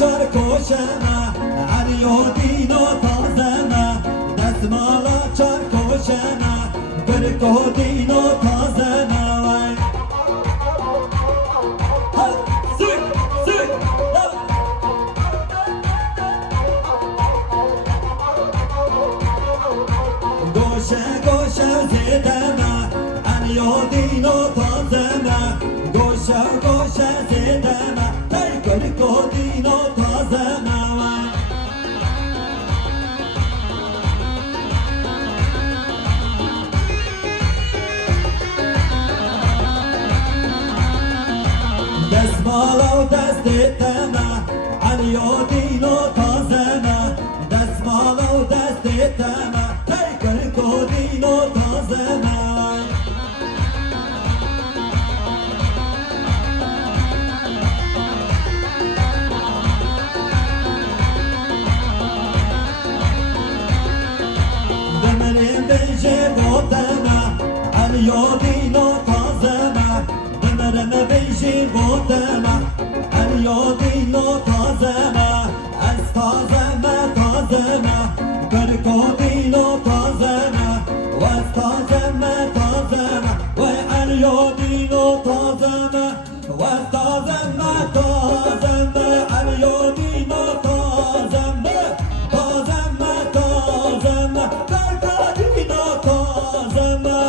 چرکوشمه علیو دینو تازمه دستمالا چرکوشمه گرکو دینو تازمه وای گوشه گوشه زیدمه علیو دینو تازمه گوشه گوشه زیدمه گرکو دینو تازمه دستمالا و دست تمه علیو دینو تازمه دستمالا و دست تمه گرکو دینو تازمه علیو دینو تازمه دمرم بیشی بودمه علیو دینو تازمه از تازمه تازمه گرکو دینو تازمه و از تازمه تازمه و علیو دینو تازمه و از تازمه تازمه علیو دینو تازمه تازمه تازمه گرکو دینو تازمه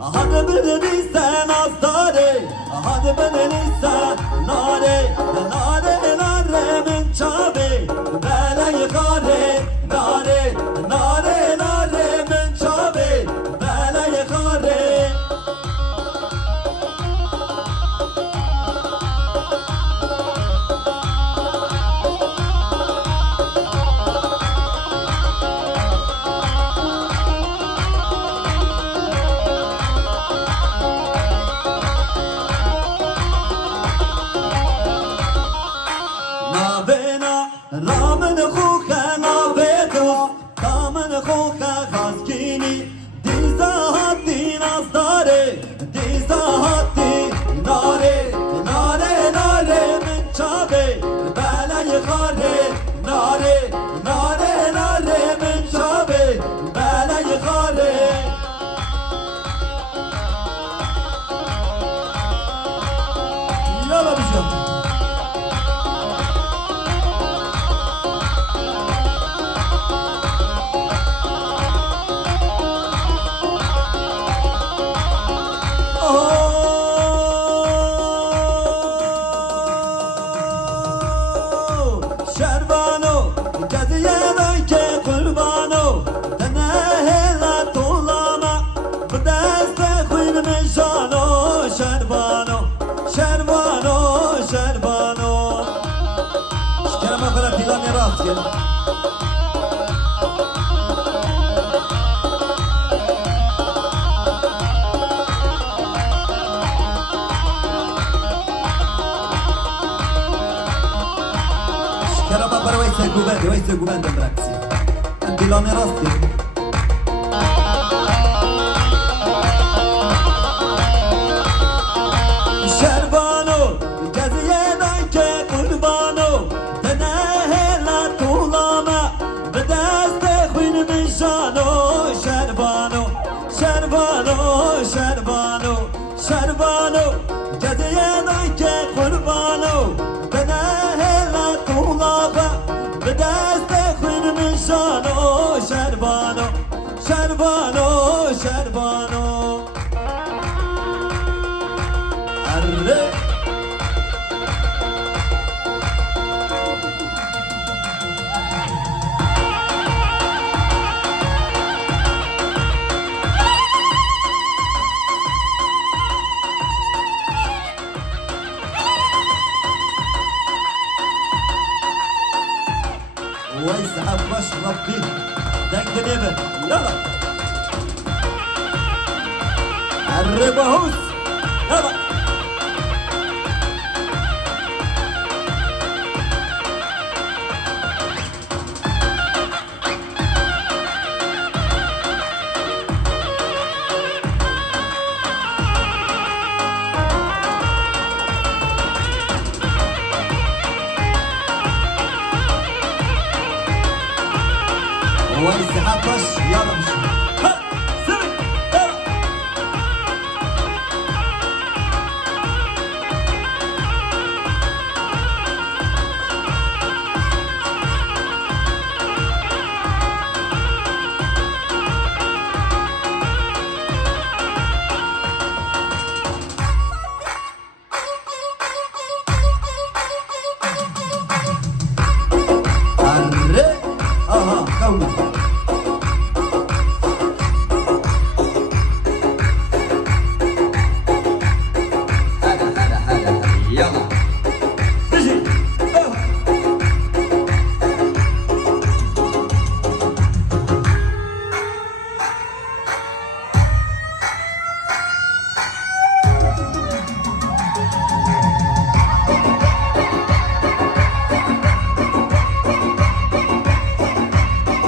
Hadi beni sen astare, hadi beni sen nare, nare nare min çabe Belay gare nare nare nare min çabe Belay gare رامن خوخه نابدو دامن خوخه خاسکینی دیزا هاتی نازداره دیزا هاتی ناره ناره ناره من چابه بلای خاره ناره ناره ناره من چابه بلای خاره یالا بیشم شربانو گزیدای که قربانو تنهلا طولاما بدست خوین من جانو شربانو شربانو شربانو شکرم افرا پیلامی راست کن Kerama para vayse guvende bıraksın. Dilame rastı. Şerbano, geziye danke kurbano, denehela tuğlama, bedeste khuynumin jano. Şerbano, şerbano, şerbano, şerbano, geziye danke kurbano, denehela tuğlama, bedeste khuynumin jano. Şerbano, şerbano, şerbano. Arre. ويسحب باش ربي دق دنيبه يلا الربهوس يلا